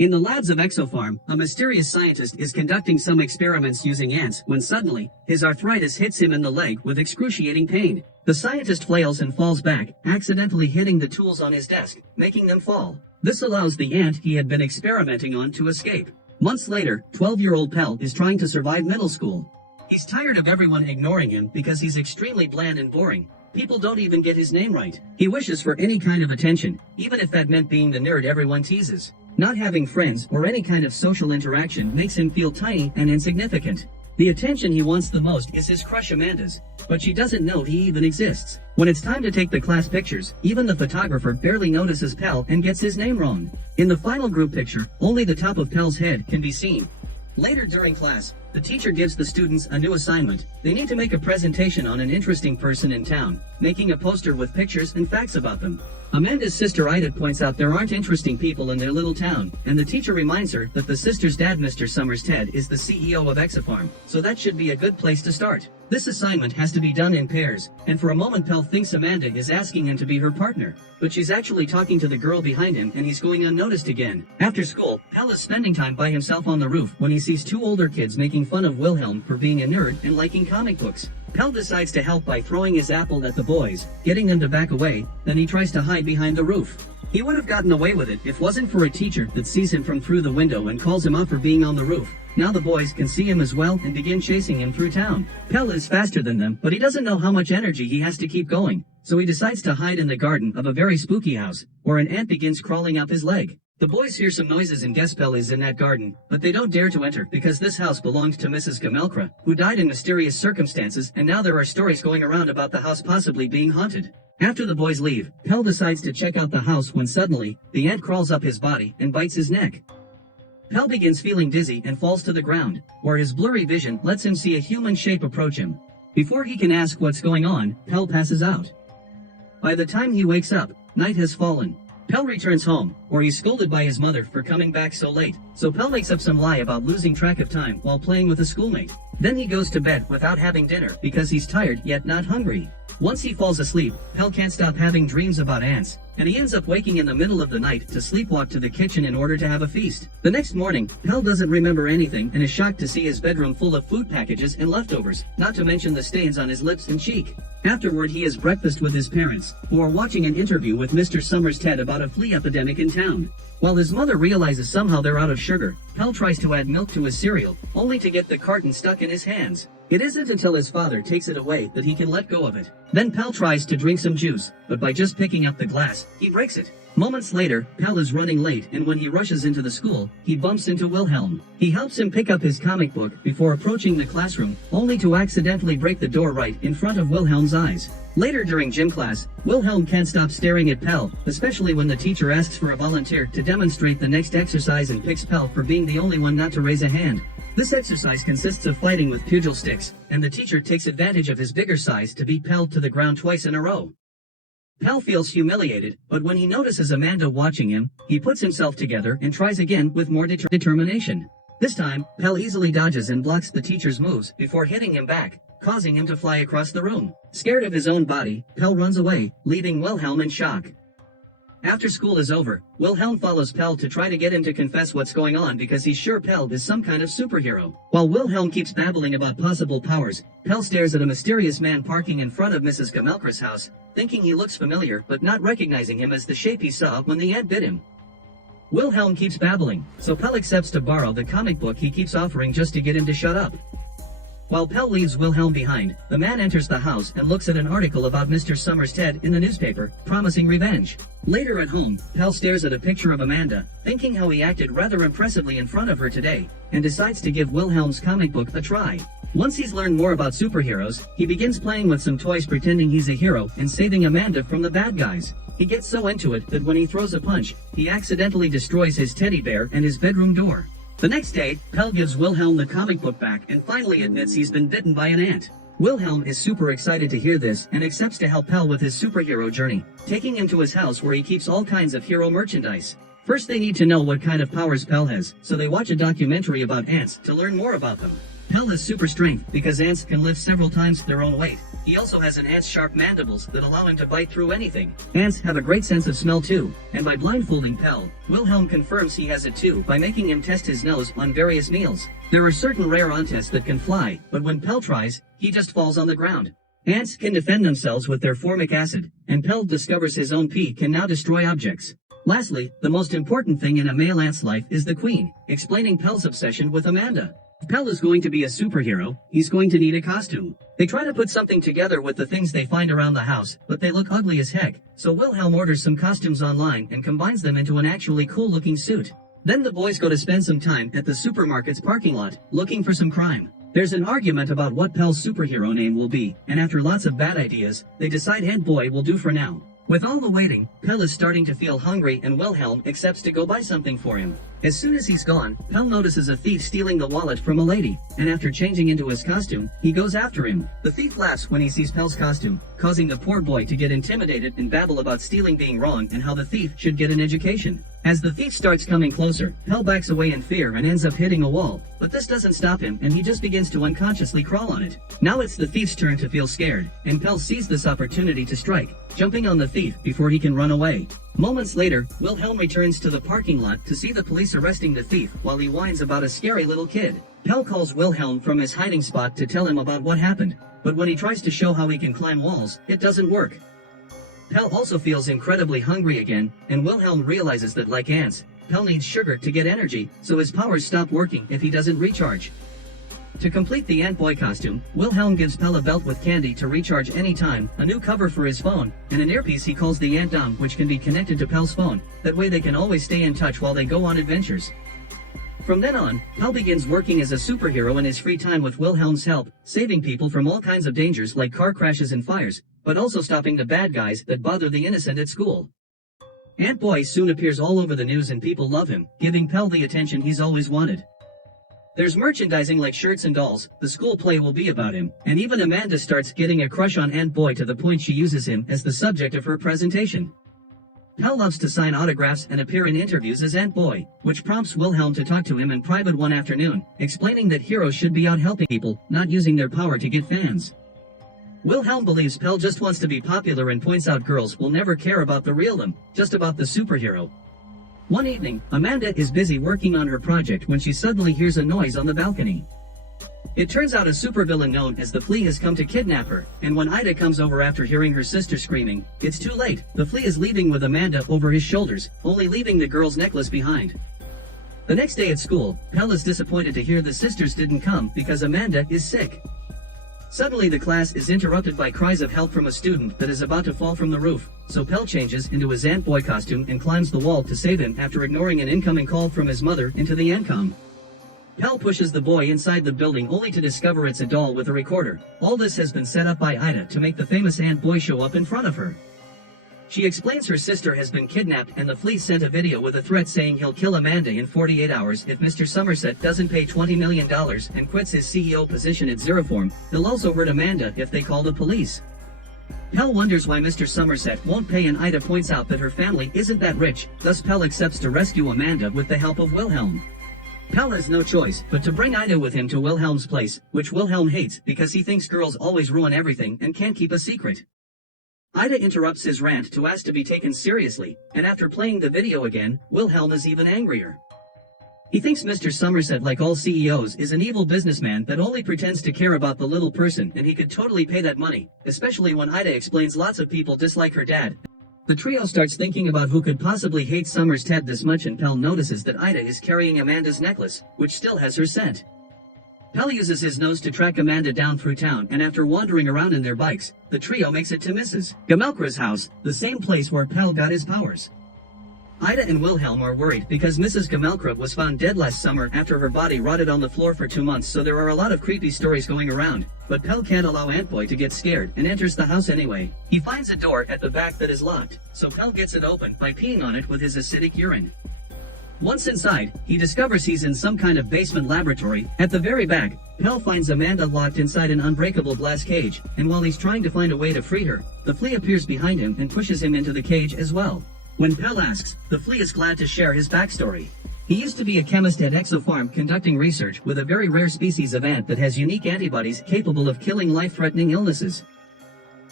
In the labs of Exopharm, a mysterious scientist is conducting some experiments using ants when suddenly, his arthritis hits him in the leg with excruciating pain. The scientist flails and falls back, accidentally hitting the tools on his desk, making them fall. This allows the ant he had been experimenting on to escape. Months later, 12-year-old Pell is trying to survive middle school. He's tired of everyone ignoring him because he's extremely bland and boring. People don't even get his name right. He wishes for any kind of attention, even if that meant being the nerd everyone teases. Not having friends or any kind of social interaction makes him feel tiny and insignificant. The attention he wants the most is his crush Amanda's, but she doesn't know he even exists. When it's time to take the class pictures, even the photographer barely notices Pell and gets his name wrong. In the final group picture, only the top of Pell's head can be seen. Later during class, the teacher gives the students a new assignment. They need to make a presentation on an interesting person in town, making a poster with pictures and facts about them. Amanda's sister Ida points out there aren't interesting people in their little town, and the teacher reminds her that the sister's dad, Mr. Summers Ted, is the CEO of Exopharm, so that should be a good place to start. This assignment has to be done in pairs, and for a moment Pell thinks Amanda is asking him to be her partner, but she's actually talking to the girl behind him and he's going unnoticed again. After school, Pell is spending time by himself on the roof when he sees two older kids making fun of Wilhelm for being a nerd and liking comic books. Pell decides to help by throwing his apple at the boys, getting them to back away, then he tries to hide behind the roof. He would have gotten away with it if it wasn't for a teacher that sees him from through the window and calls him out for being on the roof. Now the boys can see him as well and begin chasing him through town. Pell is faster than them, but he doesn't know how much energy he has to keep going, so he decides to hide in the garden of a very spooky house, where an ant begins crawling up his leg. The boys hear some noises and guess Pell is in that garden, but they don't dare to enter because this house belonged to Mrs. Gamelkra, who died in mysterious circumstances, and now there are stories going around about the house possibly being haunted. After the boys leave, Pell decides to check out the house when suddenly, the ant crawls up his body and bites his neck. Pell begins feeling dizzy and falls to the ground, where his blurry vision lets him see a human shape approach him. Before he can ask what's going on, Pell passes out. By the time he wakes up, night has fallen. Pell returns home, where he's scolded by his mother for coming back so late, so Pell makes up some lie about losing track of time while playing with a schoolmate. Then he goes to bed without having dinner because he's tired yet not hungry. Once he falls asleep, Pell can't stop having dreams about ants, and he ends up waking in the middle of the night to sleepwalk to the kitchen in order to have a feast. The next morning, Pell doesn't remember anything and is shocked to see his bedroom full of food packages and leftovers, not to mention the stains on his lips and cheek. Afterward he has breakfast with his parents, who are watching an interview with Mr. Summers Ted about a flea epidemic in town. While his mother realizes somehow they're out of sugar, Pell tries to add milk to his cereal, only to get the carton stuck in his hands. It isn't until his father takes it away that he can let go of it. Then Pell tries to drink some juice, but by just picking up the glass, he breaks it. Moments later, Pell is running late, and when he rushes into the school, he bumps into Wilhelm. He helps him pick up his comic book before approaching the classroom, only to accidentally break the door right in front of Wilhelm's eyes. Later during gym class, Wilhelm can't stop staring at Pell, especially when the teacher asks for a volunteer to demonstrate the next exercise and picks Pell for being the only one not to raise a hand. This exercise consists of fighting with pugil sticks, and the teacher takes advantage of his bigger size to beat Pell to the ground twice in a row. Pell feels humiliated, but when he notices Amanda watching him, he puts himself together and tries again with more determination. This time, Pell easily dodges and blocks the teacher's moves before hitting him back, causing him to fly across the room. Scared of his own body, Pell runs away, leaving Wilhelm in shock. After school is over, Wilhelm follows Pell to try to get him to confess what's going on because he's sure Pell is some kind of superhero. While Wilhelm keeps babbling about possible powers, Pell stares at a mysterious man parking in front of Mrs. Gamelkra's house, thinking he looks familiar but not recognizing him as the shape he saw when the ant bit him. Wilhelm keeps babbling, so Pell accepts to borrow the comic book he keeps offering just to get him to shut up. While Pell leaves Wilhelm behind, the man enters the house and looks at an article about Mr. Summers Ted in the newspaper, promising revenge. Later at home, Pell stares at a picture of Amanda, thinking how he acted rather impressively in front of her today, and decides to give Wilhelm's comic book a try. Once he's learned more about superheroes, he begins playing with some toys pretending he's a hero and saving Amanda from the bad guys. He gets so into it that when he throws a punch, he accidentally destroys his teddy bear and his bedroom door. The next day, Pell gives Wilhelm the comic book back and finally admits he's been bitten by an ant. Wilhelm is super excited to hear this and accepts to help Pell with his superhero journey, taking him to his house where he keeps all kinds of hero merchandise. First they need to know what kind of powers Pell has, so they watch a documentary about ants to learn more about them. Pell has super strength because ants can lift several times their own weight. He also has an ant's sharp mandibles that allow him to bite through anything. Ants have a great sense of smell too, and by blindfolding Pell, Wilhelm confirms he has it too by making him test his nose on various meals. There are certain rare ants that can fly, but when Pell tries, he just falls on the ground. Ants can defend themselves with their formic acid, and Pell discovers his own pee can now destroy objects. Lastly, the most important thing in a male ant's life is the queen, explaining Pell's obsession with Amanda. If Pell is going to be a superhero, he's going to need a costume. They try to put something together with the things they find around the house, but they look ugly as heck, so Wilhelm orders some costumes online and combines them into an actually cool-looking suit. Then the boys go to spend some time at the supermarket's parking lot, looking for some crime. There's an argument about what Pell's superhero name will be, and after lots of bad ideas, they decide Ant Boy will do for now. With all the waiting, Pell is starting to feel hungry and Wilhelm accepts to go buy something for him. As soon as he's gone, Pell notices a thief stealing the wallet from a lady, and after changing into his costume, he goes after him. The thief laughs when he sees Pell's costume, causing the poor boy to get intimidated and babble about stealing being wrong and how the thief should get an education. As the thief starts coming closer, Pell backs away in fear and ends up hitting a wall, but this doesn't stop him and he just begins to unconsciously crawl on it. Now it's the thief's turn to feel scared, and Pell sees this opportunity to strike, jumping on the thief before he can run away. Moments later, Wilhelm returns to the parking lot to see the police arresting the thief while he whines about a scary little kid. Pell calls Wilhelm from his hiding spot to tell him about what happened, but when he tries to show how he can climb walls, it doesn't work. Pell also feels incredibly hungry again, and Wilhelm realizes that like ants, Pell needs sugar to get energy, so his powers stop working if he doesn't recharge. To complete the Ant Boy costume, Wilhelm gives Pell a belt with candy to recharge anytime, a new cover for his phone, and an earpiece he calls the Ant Dom which can be connected to Pell's phone. That way they can always stay in touch while they go on adventures. From then on, Pell begins working as a superhero in his free time with Wilhelm's help, saving people from all kinds of dangers like car crashes and fires, but also stopping the bad guys that bother the innocent at school. Ant Boy soon appears all over the news and people love him, giving Pell the attention he's always wanted. There's merchandising like shirts and dolls, the school play will be about him, and even Amanda starts getting a crush on Ant Boy to the point she uses him as the subject of her presentation. Pell loves to sign autographs and appear in interviews as Ant Boy, which prompts Wilhelm to talk to him in private one afternoon, explaining that heroes should be out helping people, not using their power to get fans. Wilhelm believes Pell just wants to be popular and points out girls will never care about the real them, just about the superhero. One evening, Amanda is busy working on her project when she suddenly hears a noise on the balcony. It turns out a supervillain known as the Flea has come to kidnap her, and when Ida comes over after hearing her sister screaming, it's too late. The Flea is leaving with Amanda over his shoulders, only leaving the girl's necklace behind. The next day at school, Pell is disappointed to hear the sisters didn't come because Amanda is sick. Suddenly the class is interrupted by cries of help from a student that is about to fall from the roof, so Pell changes into his Ant Boy costume and climbs the wall to save him after ignoring an incoming call from his mother into the Antcom. Pell pushes the boy inside the building only to discover it's a doll with a recorder. All this has been set up by Ida to make the famous Ant Boy show up in front of her. She explains her sister has been kidnapped and the Flea sent a video with a threat saying he'll kill Amanda in 48 hours if Mr. Somerset doesn't pay $20 million and quits his CEO position at Zeroform. He'll also hurt Amanda if they call the police. Pell wonders why Mr. Somerset won't pay and Ida points out that her family isn't that rich, thus Pell accepts to rescue Amanda with the help of Wilhelm. Pell has no choice but to bring Ida with him to Wilhelm's place, which Wilhelm hates because he thinks girls always ruin everything and can't keep a secret. Ida interrupts his rant to ask to be taken seriously, and after playing the video again, Wilhelm is even angrier. He thinks Mr. Somerset, like all CEOs, is an evil businessman that only pretends to care about the little person and he could totally pay that money, especially when Ida explains lots of people dislike her dad. The trio starts thinking about who could possibly hate Somerset this much and Pell notices that Ida is carrying Amanda's necklace, which still has her scent. Pell uses his nose to track Amanda down through town and after wandering around in their bikes, the trio makes it to Mrs. Gamelkra's house, the same place where Pell got his powers. Ida and Wilhelm are worried because Mrs. Gamelkra was found dead last summer after her body rotted on the floor for 2 months, so there are a lot of creepy stories going around. But Pell can't allow Ant Boy to get scared and enters the house anyway. He finds a door at the back that is locked, so Pell gets it open by peeing on it with his acidic urine. Once inside, he discovers he's in some kind of basement laboratory. At the very back, Pell finds Amanda locked inside an unbreakable glass cage, and while he's trying to find a way to free her, the Flea appears behind him and pushes him into the cage as well. When Pell asks, the Flea is glad to share his backstory. He used to be a chemist at Exofarm conducting research with a very rare species of ant that has unique antibodies capable of killing life-threatening illnesses.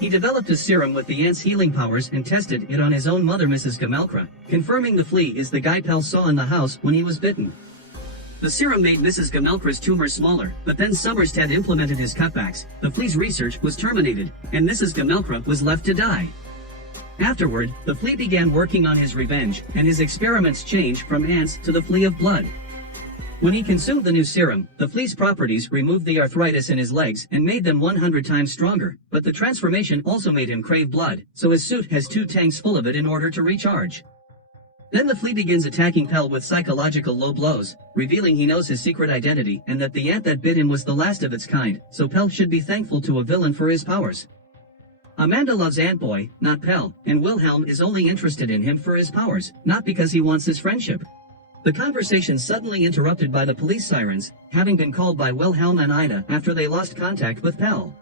He developed a serum with the ant's healing powers and tested it on his own mother, Mrs. Gamelkra, confirming the flea is the guy Pell saw in the house when he was bitten. The serum made Mrs. Gamelkra's tumor smaller, but then Somerstead implemented his cutbacks, the flea's research was terminated, and Mrs. Gamelkra was left to die. Afterward, the flea began working on his revenge, and his experiments changed from ants to the flea of blood. When he consumed the new serum, the flea's properties removed the arthritis in his legs and made them 100 times stronger, but the transformation also made him crave blood, so his suit has 2 tanks full of it in order to recharge. Then the flea begins attacking Pell with psychological low blows, revealing he knows his secret identity and that the ant that bit him was the last of its kind, so Pell should be thankful to a villain for his powers. Amanda loves Antboy, not Pell, and Wilhelm is only interested in him for his powers, not because he wants his friendship. The conversation suddenly interrupted by the police sirens, having been called by Wilhelm and Ida after they lost contact with Pell.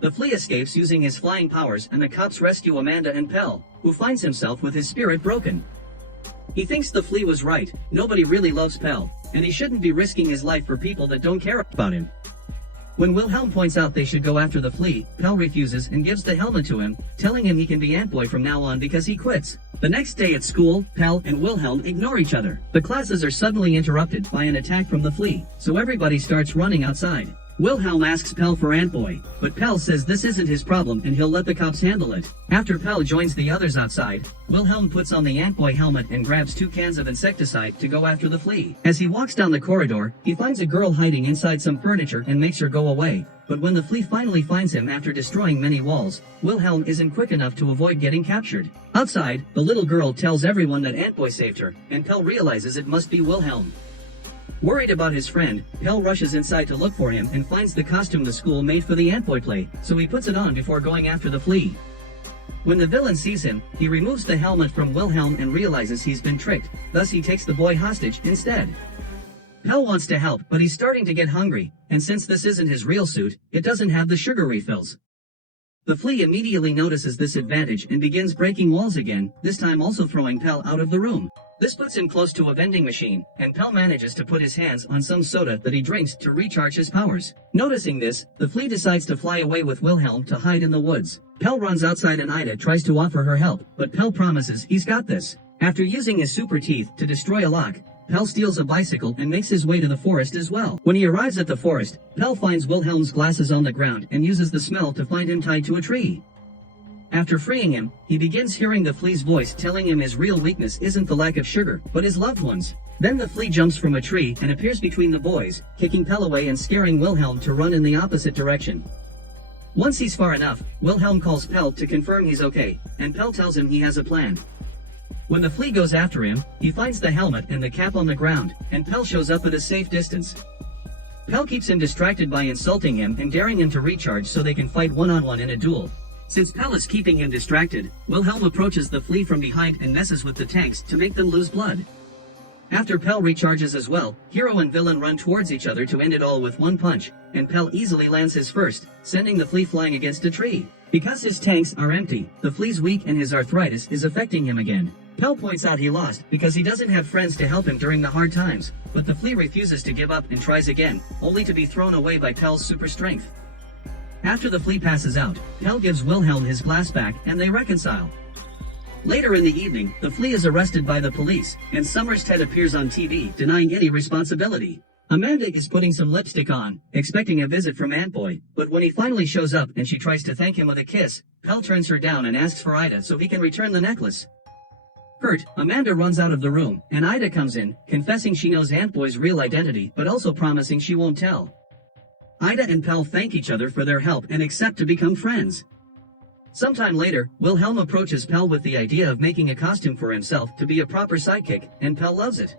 The flea escapes using his flying powers and the cops rescue Amanda and Pell, who finds himself with his spirit broken. He thinks the flea was right, nobody really loves Pell, and he shouldn't be risking his life for people that don't care about him. When Wilhelm points out they should go after the flea, Pell refuses and gives the helmet to him, telling him he can be Antboy from now on because he quits. The next day at school, Pell and Wilhelm ignore each other. The classes are suddenly interrupted by an attack from the flea, so everybody starts running outside. Wilhelm asks Pell for Antboy, but Pell says this isn't his problem and he'll let the cops handle it. After Pell joins the others outside, Wilhelm puts on the Antboy helmet and grabs 2 cans of insecticide to go after the flea. As he walks down the corridor, he finds a girl hiding inside some furniture and makes her go away. But when the flea finally finds him after destroying many walls, Wilhelm isn't quick enough to avoid getting captured. Outside, the little girl tells everyone that Antboy saved her, and Pell realizes it must be Wilhelm. Worried about his friend, Pell rushes inside to look for him and finds the costume the school made for the Antboy play, so he puts it on before going after the flea. When the villain sees him, he removes the helmet from Wilhelm and realizes he's been tricked, thus he takes the boy hostage instead. Pell wants to help, but he's starting to get hungry, and since this isn't his real suit, it doesn't have the sugar refills. The flea immediately notices this advantage and begins breaking walls again, this time also throwing Pell out of the room. This puts him close to a vending machine, and Pell manages to put his hands on some soda that he drinks to recharge his powers. Noticing this, the flea decides to fly away with Wilhelm to hide in the woods. Pell runs outside and Ida tries to offer her help, but Pell promises he's got this. After using his super teeth to destroy a lock, Pell steals a bicycle and makes his way to the forest as well. When he arrives at the forest, Pell finds Wilhelm's glasses on the ground and uses the smell to find him tied to a tree. After freeing him, he begins hearing the flea's voice telling him his real weakness isn't the lack of sugar, but his loved ones. Then the flea jumps from a tree and appears between the boys, kicking Pell away and scaring Wilhelm to run in the opposite direction. Once he's far enough, Wilhelm calls Pell to confirm he's okay, and Pell tells him he has a plan. When the flea goes after him, he finds the helmet and the cap on the ground, and Pell shows up at a safe distance. Pell keeps him distracted by insulting him and daring him to recharge so they can fight one-on-one in a duel. Since Pell is keeping him distracted, Wilhelm approaches the flea from behind and messes with the tanks to make them lose blood. After Pell recharges as well, hero and villain run towards each other to end it all with one punch, and Pell easily lands his first, sending the flea flying against a tree. Because his tanks are empty, the flea's weak and his arthritis is affecting him again. Pell points out he lost because he doesn't have friends to help him during the hard times, but the flea refuses to give up and tries again, only to be thrown away by Pell's super strength. After the flea passes out, Pell gives Wilhelm his glass back and they reconcile. Later in the evening, the flea is arrested by the police, and Somerstead appears on TV denying any responsibility. Amanda is putting some lipstick on, expecting a visit from Antboy, but when he finally shows up and she tries to thank him with a kiss, Pell turns her down and asks for Ida so he can return the necklace. Hurt, Amanda runs out of the room, and Ida comes in, confessing she knows Antboy's real identity but also promising she won't tell. Ida and Pell thank each other for their help and accept to become friends. Sometime later, Wilhelm approaches Pell with the idea of making a costume for himself to be a proper sidekick, and Pell loves it.